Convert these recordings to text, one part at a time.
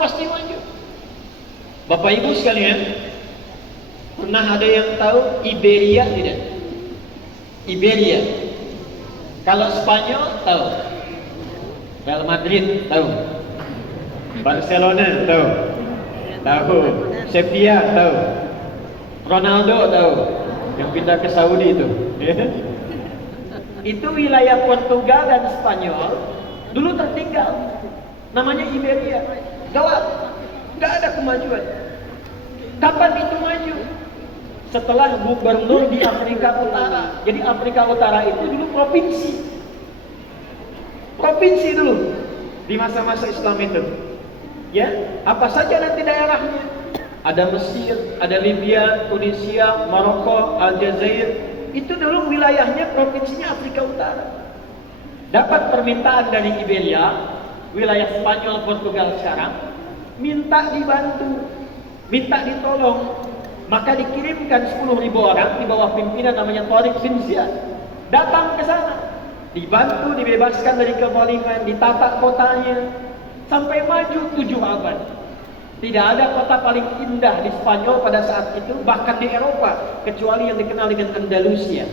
pasti maju. Bapak Ibu sekalian, pernah ada yang tahu Iberia tidak? Iberia. Kalau Spanyol tahu. Real Madrid tahu. Barcelona tahu. Tahu. Sevilla tahu. Ronaldo tahu. Yang pindah ke Saudi itu. Itu wilayah Portugal dan Spanyol dulu tertinggal. Namanya Iberia. Gelap. Nggak ada kemajuan. Kapan itu maju? Setelah gubernur di Afrika Utara. Jadi Afrika Utara itu dulu provinsi. Provinsi dulu di masa-masa Islam itu. Ya, apa saja nanti daerahnya? Ada Mesir, ada Libya, Tunisia, Maroko, Aljazair. Itu dulu wilayahnya, provinsinya Afrika Utara. Dapat permintaan dari Iberia, wilayah Spanyol, Portugal sekarang, minta dibantu, minta ditolong. Maka dikirimkan 10.000 orang di bawah pimpinan namanya Tariq bin Ziyad. Datang ke sana, dibantu, dibebaskan dari kezaliman, ditata kotanya, sampai maju 7 abad. Tidak ada kota paling indah di Spanyol pada saat itu, bahkan di Eropa, kecuali yang dikenal dengan Andalusia.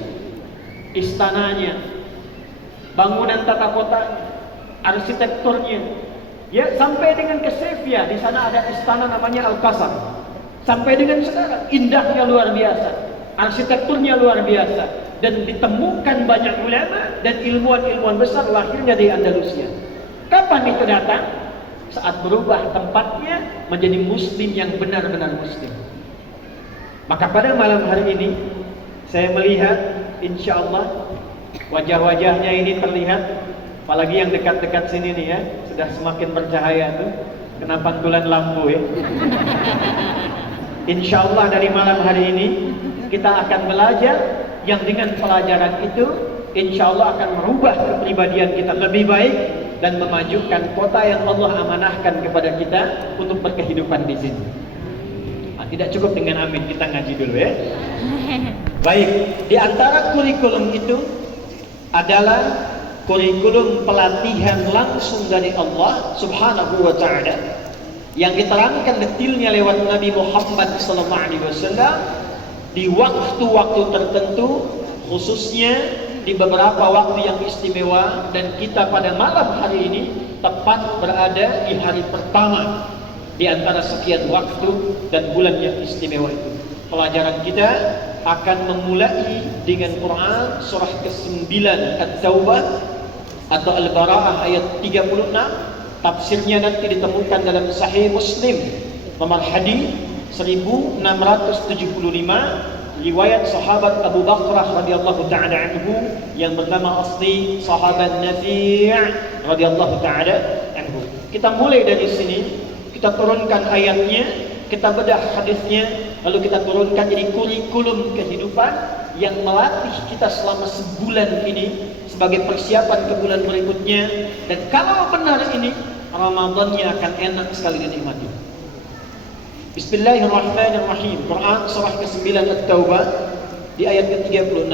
Istananya, bangunan tata kotanya, arsitekturnya, ya, sampai dengan ke Sevilla. Di sana ada istana namanya Alcázar. Sampai dengan sekarang, indahnya luar biasa, arsitekturnya luar biasa, dan ditemukan banyak ulama dan ilmuwan-ilmuwan besar lahirnya di Andalusia. Kapan itu datang? Saat berubah tempatnya menjadi muslim yang benar-benar muslim. Maka pada malam hari ini saya melihat, insya Allah wajah-wajahnya ini terlihat, apalagi yang dekat-dekat sini nih ya, sudah semakin bercahaya tuh, kena pantulan lampu ya. Insya Allah dari malam hari ini kita akan belajar yang dengan pelajaran itu insya Allah akan merubah kepribadian kita lebih baik dan memajukan kota yang Allah amanahkan kepada kita untuk berkehidupan di sini. Nah, tidak cukup dengan amin, kita ngaji dulu ya. Baik, di antara kurikulum itu adalah kurikulum pelatihan langsung dari Allah Subhanahu wa Ta'ala, yang diterangkan detailnya lewat Nabi Muhammad SAW di waktu-waktu tertentu, khususnya di beberapa waktu yang istimewa. Dan kita pada malam hari ini tepat berada di hari pertama di antara sekian waktu dan bulan yang istimewa itu. Pelajaran kita akan memulai dengan Quran surah ke-9 At-Taubah atau Al-Bara'ah ayat 36. Tafsirnya nanti ditemukan dalam Sahih Muslim nomor hadis 1675, riwayat sahabat Abu Bakrah radhiyallahu taala anhu yang bernama asli sahabat Nafi' radhiyallahu taala anhu. Kita mulai dari sini, kita turunkan ayatnya, kita bedah hadisnya, lalu kita turunkan jadi kurikulum kehidupan yang melatih kita selama sebulan ini sebagai persiapan ke bulan berikutnya. Dan kalau benar ini, Ramadannya akan enak sekali dinikmati. Bismillahirrahmanirrahim. Quran surah ke-9 At-Taubah di ayat ke-36.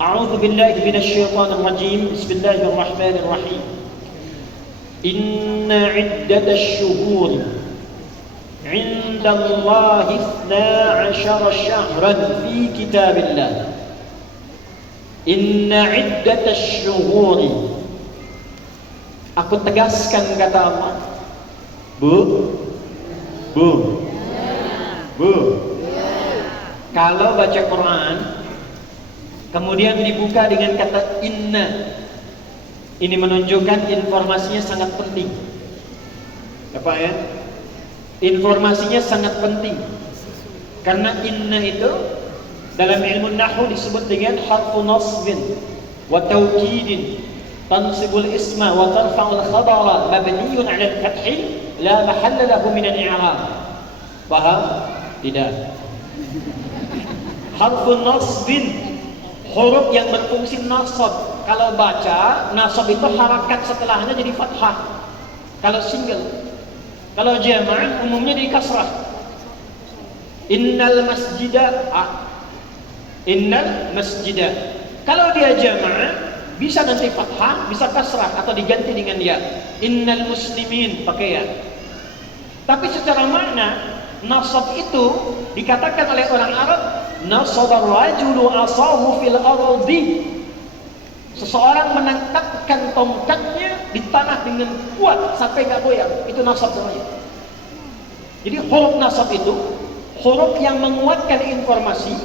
A'udzu billahi minasyaitonir rajim. Bismillahirrahmanirrahim. Inna 'iddatasy syuhur 'inda Allahi 12 syahran fi kitabillah. Inna 'iddatasy syuhur. Aku tegaskan kata Allah. Bu. Kalau baca Quran kemudian dibuka dengan kata inna, ini menunjukkan informasinya sangat penting. Apa ya? Informasinya sangat penting. Karena inna itu dalam ilmu nahwu disebut dengan harfu nasbin wa taukidin, tansibul isma wa tarfa'ul khabara mabniyun 'ala al-fathi la mahalla lahu min al-i'rab. Paham? Tidak. Harfu nasbin, huruf yang berfungsi nasab. Kalau baca, nasab itu harakat setelahnya jadi fathah. Kalau single. Kalau jama' umumnya di kasrah. Innal masjida. Innal masjida. Kalau dia jama' bisa nanti fathah, bisa kasrah atau diganti dengan ya. Innal muslimin pakai ya. Tapi secara makna, nasab itu dikatakan oleh orang Arab, nasabar rajulu asahu fil ardi. Seseorang menangkapkan tongkatnya di tanah dengan kuat sampai nggak goyang. Itu nasab namanya. Jadi huruf nasab itu huruf yang menguatkan informasi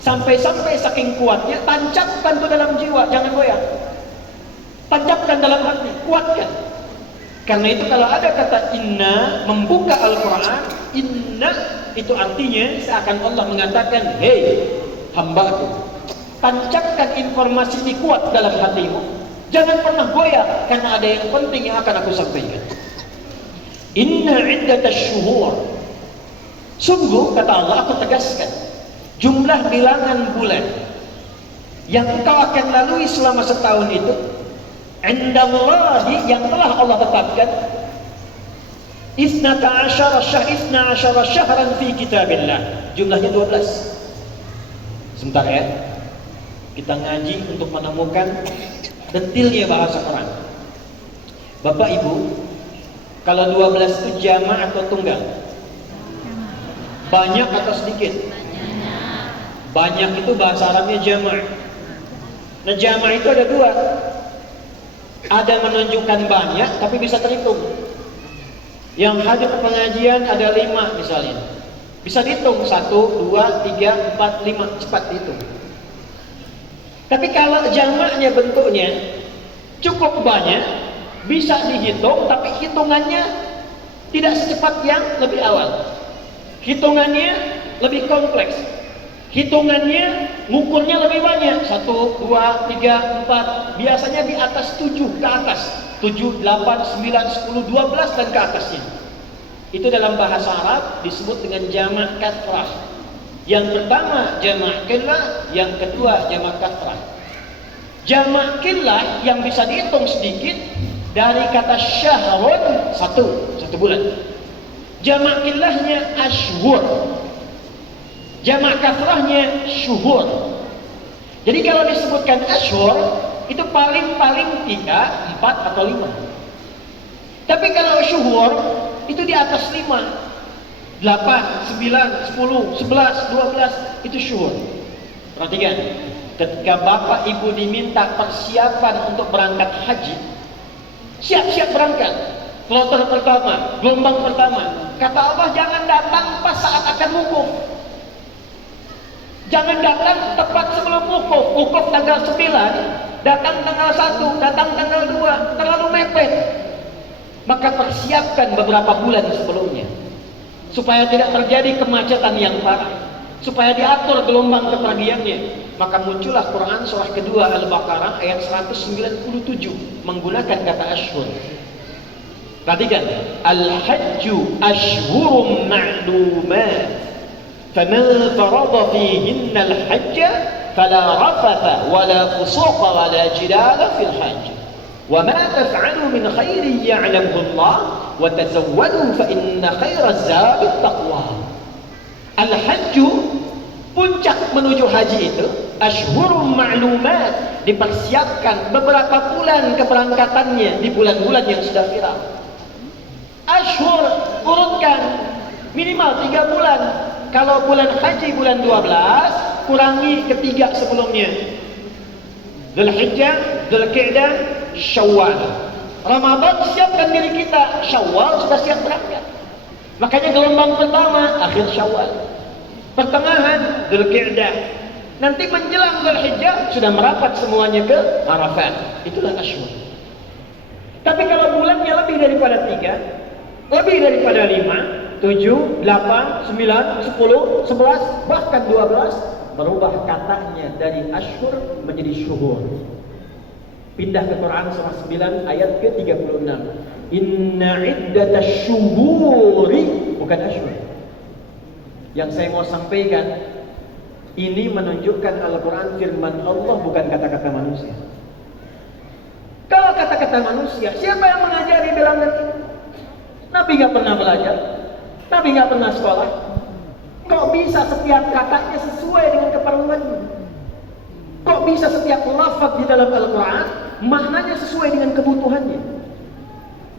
sampai-sampai saking kuatnya, tancapkan itu dalam jiwa, jangan goyang. Tancapkan dalam hati, kuatkan. Karena itu kalau ada kata inna membuka Al-Quran, inna itu artinya seakan Allah mengatakan, hei hambaku, tancapkan informasi ini kuat dalam hatimu, jangan pernah goyah, karena ada yang penting yang akan aku sampaikan. Inna iddatash syuhur, sungguh kata Allah, aku tegaskan jumlah bilangan bulan yang engkau akan lalui selama setahun itu, indallahi yang telah Allah tetapkan, isna asyara syahran fi kitabillah, jumlahnya 12. Sebentar ya, kita ngaji untuk menemukan detilnya bahasa Quran. Bapak Ibu, kalau 12 itu jamak atau tunggal? Banyak atau sedikit? Banyak itu bahasa Arabnya jamak. Nah, jamak itu ada dua. Ada menunjukkan banyak tapi bisa terhitung. Yang hadir ke pengajian ada 5 misalnya, bisa dihitung 1, 2, 3, 4, 5, cepat dihitung. Tapi kalau jamaknya bentuknya cukup banyak, bisa dihitung, tapi hitungannya tidak secepat yang lebih awal. Hitungannya lebih kompleks. Hitungannya, ngukurnya lebih banyak. 1, 2, 3, 4. Biasanya di atas 7 ke atas. 7, 8, 9, 10, 12 dan ke atasnya. Itu dalam bahasa Arab disebut dengan jamak kathrah. Yang pertama jamak qillah, yang kedua jamak kathrah. Jamak qillah yang bisa dihitung sedikit dari kata syahrun, satu bulan. Jamak qillahnya ashhur. Jamak kathrahnya syuhur. Jadi kalau disebutkan ashhur itu paling 3, 4 atau 5. Tapi kalau syuhur itu di atas 5, 8, 9, 10, 11, 12 itu syuhur. Perhatikan, ketika bapak ibu diminta persiapan untuk berangkat haji, siap-siap berangkat, kloter pertama, gelombang pertama, kata Allah jangan datang pas saat akan wukuf. Jangan datang tepat sebelum wukuf. Wukuf tanggal 9, datang tanggal 1, datang tanggal 2, terlalu mepet. Maka persiapkan beberapa bulan sebelumnya, supaya tidak terjadi kemacetan yang parah, supaya diatur gelombang kepergiannya. Maka muncullah Quran surah kedua Al-Baqarah ayat 197 menggunakan kata ashhur. Perhatikan, al-hajju ashhurum ma'lumat, faman farada fihinna al-hajja fala rafatha wala fusuqa wala jidala fil hajj. وَمَا تَفْعَلُوا مِنْ خَيْرٍ يَعْلَمْهُ اللَّهُ وَتَزَوَّدُوا فَإِنَّ خَيْرَ الزَّادِ التَّقْوَى. Al-hajju, puncak menuju haji itu, ashhurum ma'lumat, dipersiapkan beberapa bulan keberangkatannya di bulan-bulan yang sudah viral. Ashhur, urutkan minimal 3 bulan. Kalau bulan haji bulan 12, kurangi ketiga sebelumnya. Dzulhijjah, Dzulqa'dah, Syawal. Ramadan siapkan diri kita, Syawal sudah siap berangkat. Makanya gelombang pertama akhir Syawal, pertengahan Dzulqa'dah, nanti menjelang Dzulhijjah sudah merapat semuanya ke Arafat. Itulah ashhur. Tapi kalau bulannya lebih daripada 3, lebih daripada 5, 7, 8, 9, 10, 11, bahkan 12, berubah katanya dari ashhur menjadi syuhur. Pindah ke Quran surah 9 ayat ke-36. Inna iddatash syuhuri, bukan ashhur. Yang saya mau sampaikan ini menunjukkan Al-Quran firman Allah, bukan kata-kata manusia. Kalau kata-kata manusia, siapa yang mengajari bilangan ini? Nabi gak pernah belajar, Nabi gak pernah sekolah. Kok bisa setiap katanya sesuai dengan keperluannya? Kok bisa setiap lafaz di dalam Al-Quran maknanya sesuai dengan kebutuhannya?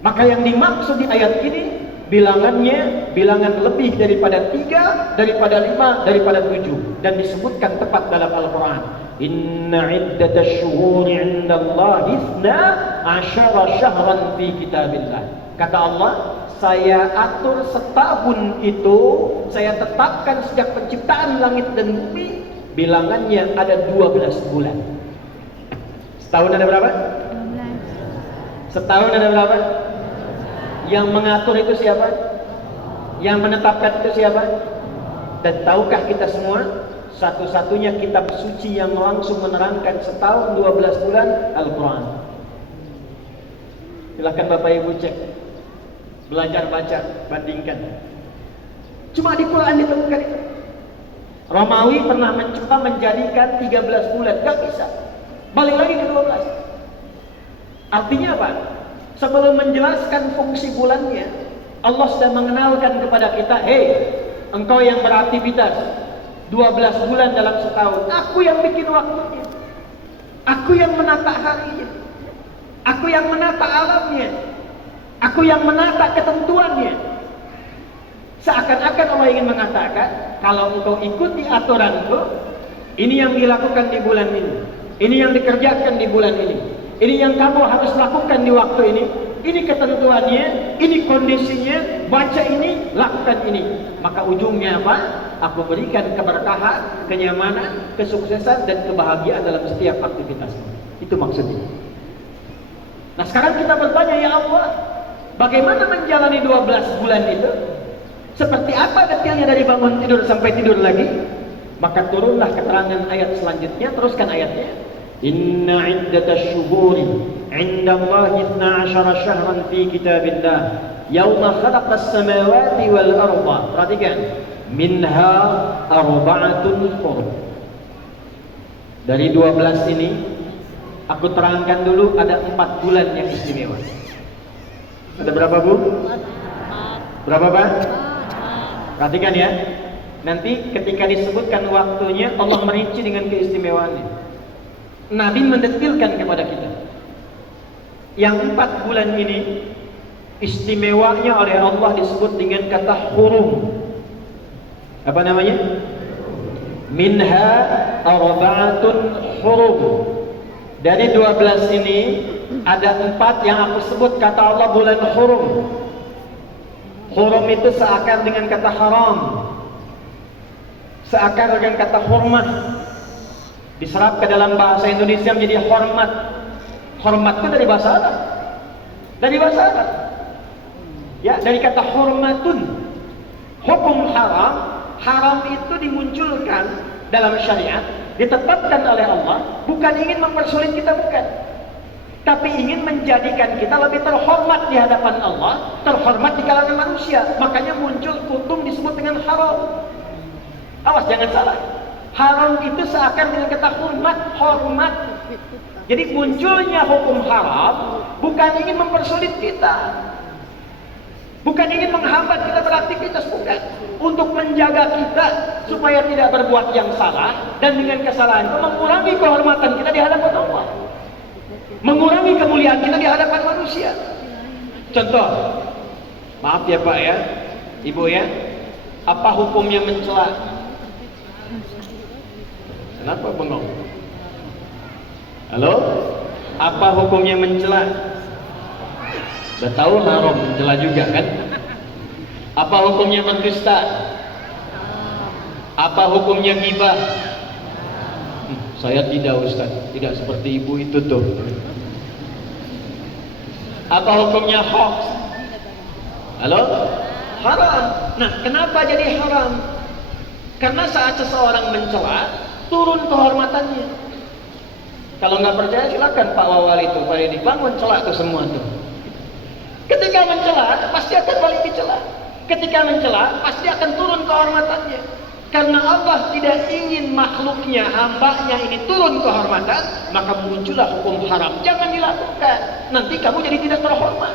Maka yang dimaksud di ayat ini bilangannya bilangan lebih daripada 3, daripada 5, daripada 7, dan disebutkan tepat dalam Al-Quran. Inna iddatash syuhuri 'indallahi 12 syahran fi kitabillah. Kata Allah, saya atur setahun itu, saya tetapkan sejak penciptaan langit dan bumi, bilangannya ada 12 bulan. Setahun ada berapa? Setahun ada berapa? Yang mengatur itu siapa? Yang menetapkan itu siapa? Dan tahukah kita semua, satu-satunya kitab suci yang langsung menerangkan setahun 12 bulan, Al-Quran. Silakan Bapak Ibu cek, belajar baca, bandingkan. Cuma di Quran ditemukan itu. Romawi pernah mencoba menjadikan 13 bulan, gak bisa. Balik lagi ke 12. Artinya apa? Sebelum menjelaskan fungsi bulannya, Allah sudah mengenalkan kepada kita, hei, engkau yang beraktivitas 12 bulan dalam setahun, aku yang bikin waktunya, aku yang menata harinya, aku yang menata alamnya, aku yang menata ketentuannya. Seakan-akan Allah ingin mengatakan, kalau engkau ikuti aturanku, ini yang dilakukan di bulan ini yang dikerjakan di bulan ini yang kamu harus lakukan di waktu ini ketentuannya, ini kondisinya, baca ini, lakukan ini. Maka ujungnya apa? Aku berikan keberkahan, kenyamanan, kesuksesan, dan kebahagiaan dalam setiap aktivitasmu. Itu maksudnya. Nah sekarang kita bertanya, ya Allah, bagaimana menjalani 12 bulan itu? Seperti apa detailnya dari bangun tidur sampai tidur lagi? Maka turunlah keterangan ayat selanjutnya, teruskan ayatnya. Inna iddatash syuhuri 'indallahi 12 syahran fi kitabillah yauma khalaqas samawati wal arda. Perhatikan, minha arba'atun hurum. Dari 12 ini aku terangkan dulu ada 4 bulan yang istimewa. Ada berapa, Bu? Berapa, Pak? Perhatikan ya. Nanti ketika disebutkan waktunya, Allah merinci dengan keistimewaannya. Nabi mendetilkan kepada kita. Yang 4 bulan ini istimewanya oleh Allah disebut dengan kata hurum. Apa namanya? Minha arba'atun hurum. Dari 12 ini ada 4 yang aku sebut kata Allah bulan hurum. Hurum itu seakar dengan kata haram, seakar dengan kata hormat, diserap ke dalam bahasa Indonesia menjadi hormat. Hormat itu dari bahasa Arab. Dari bahasa Arab. Ya, dari kata hormatun. Hukum haram, haram itu dimunculkan dalam syariat, ditetapkan oleh Allah, bukan ingin mempersulit kita, bukan. Tapi ingin menjadikan kita lebih terhormat di hadapan Allah, terhormat di kalangan manusia. Makanya muncul hukum disebut dengan haram. Awas jangan salah. Haram itu seakan dengan kata hormat. Jadi munculnya hukum haram bukan ingin mempersulit kita, bukan ingin menghambat kita beraktivitas, bukan. Untuk menjaga kita supaya tidak berbuat yang salah, dan dengan kesalahan itu mengurangi kehormatan kita di hadapan Allah, mengurangi kemuliaan kita di hadapan manusia. Contoh, maaf ya Pak ya, Ibu ya, apa hukumnya mencela? Kenapa bengong? Halo? Apa hukumnya mencela? Udah tahu haram mencela juga kan? Apa hukumnya mendusta? Apa hukumnya ghibah? Saya tidak, Ustaz, tidak seperti ibu itu tuh. Apa hukumnya hoax? Halo? Haram. Nah, kenapa jadi haram? Karena saat seseorang mencela, turun kehormatannya. Kalau nggak percaya silakan Pak Wawal itu, Pak Edi, bangun celak tuh semua tuh. Ketika mencela, pasti akan balik dicela. Ketika mencela, pasti akan turun kehormatannya. Karena Allah tidak ingin makhluknya, hambanya ini turun kehormatan, maka muncullah hukum haram. Jangan dilakukan, nanti kamu jadi tidak terhormat.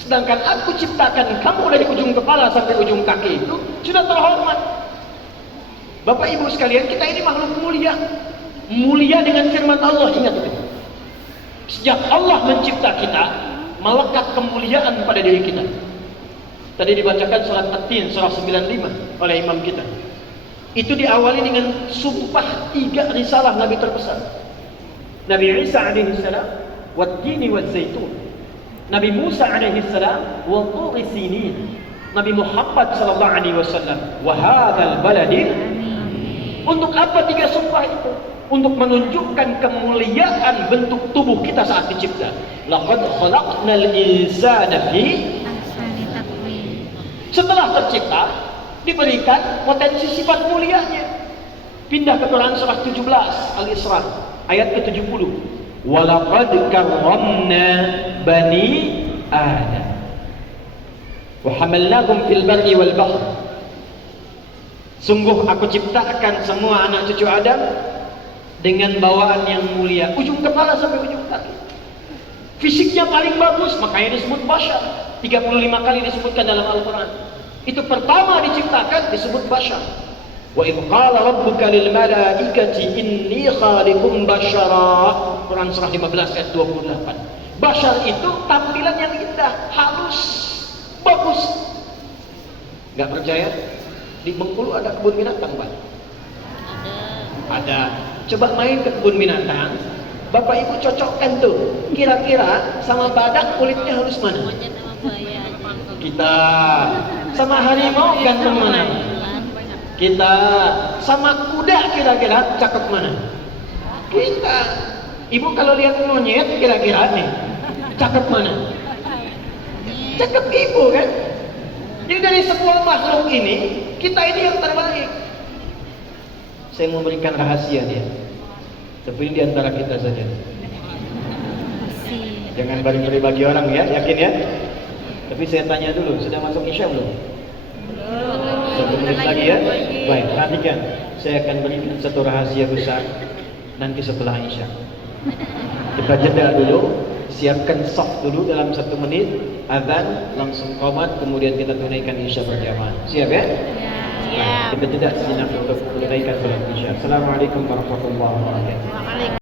Sedangkan aku ciptakan kamu dari ujung kepala sampai ujung kaki itu sudah terhormat. Bapak Ibu sekalian, kita ini makhluk mulia. Mulia dengan firman Allah, ingat itu. Sejak Allah mencipta kita, melekat kemuliaan pada diri kita. Tadi dibacakan surat At-Tin, surah 95 oleh imam kita. Itu diawali dengan sumpah 3 risalah Nabi terbesar. Nabi Isa alaihi salam, wat-tini waz-zaitun. Nabi Musa alaihi salam, wa turi sinin. Nabi Muhammad sallallahu alaihi wasallam, wa hadzal baladil. Untuk apa 3 sumpah itu? Untuk menunjukkan kemuliaan bentuk tubuh kita saat dicipta. Laqad khalaqnal insana fi ahsani taqwim. Setelah tercipta, diberikan potensi sifat mulianya. Pindah ke Quran surah 17 Al-Isra ayat ke-70. Walaqad karramna bani Adam wa hamalnahum fil barri wal bahr. Sungguh aku ciptakan semua anak cucu Adam dengan bawaan yang mulia, ujung kepala sampai ujung kaki. Fisiknya paling bagus, makanya disebut bashar. 35 kali disebutkan dalam Al-Quran. Itu pertama diciptakan disebut bashar. Wa idh qala rabbuka lil malaikati inni khaliqun bashara. Quran surah 15 ayat 28. Bashar itu tampilan yang indah, halus, bagus. Enggak percaya? Di Bengkulu ada kebun binatang, Pak? Ada. Coba main ke kebun binatang. Bapak Ibu cocokkan tuh. Kira-kira sama badak kulitnya halus mana? Kita. Sama harimau ganteng mana? Kita. Sama kuda kira-kira cakep mana? Kita. Ibu kalau lihat monyet kira-kira nih, cakep mana? Cakep ibu kan? Jadi dari semua makhluk ini, kita ini yang terbaik. Saya mau berikan rahasia dia. Tapi ini di antara kita saja. Jangan bagi orang ya, yakin ya? Tapi saya tanya dulu, sudah masuk Isya belum? 1 menit lagi ya? Baik, perhatikan. Saya akan berikan satu rahasia besar nanti setelah Isya. Kita jeda dulu, siapkan soft dulu dalam 1 menit, azan, langsung qomat, kemudian kita tunaikan Isya berjamaah. Siap ya? Kita jeda sejenak untuk menunaikan salat Isya. Assalamualaikum warahmatullahi wabarakatuh.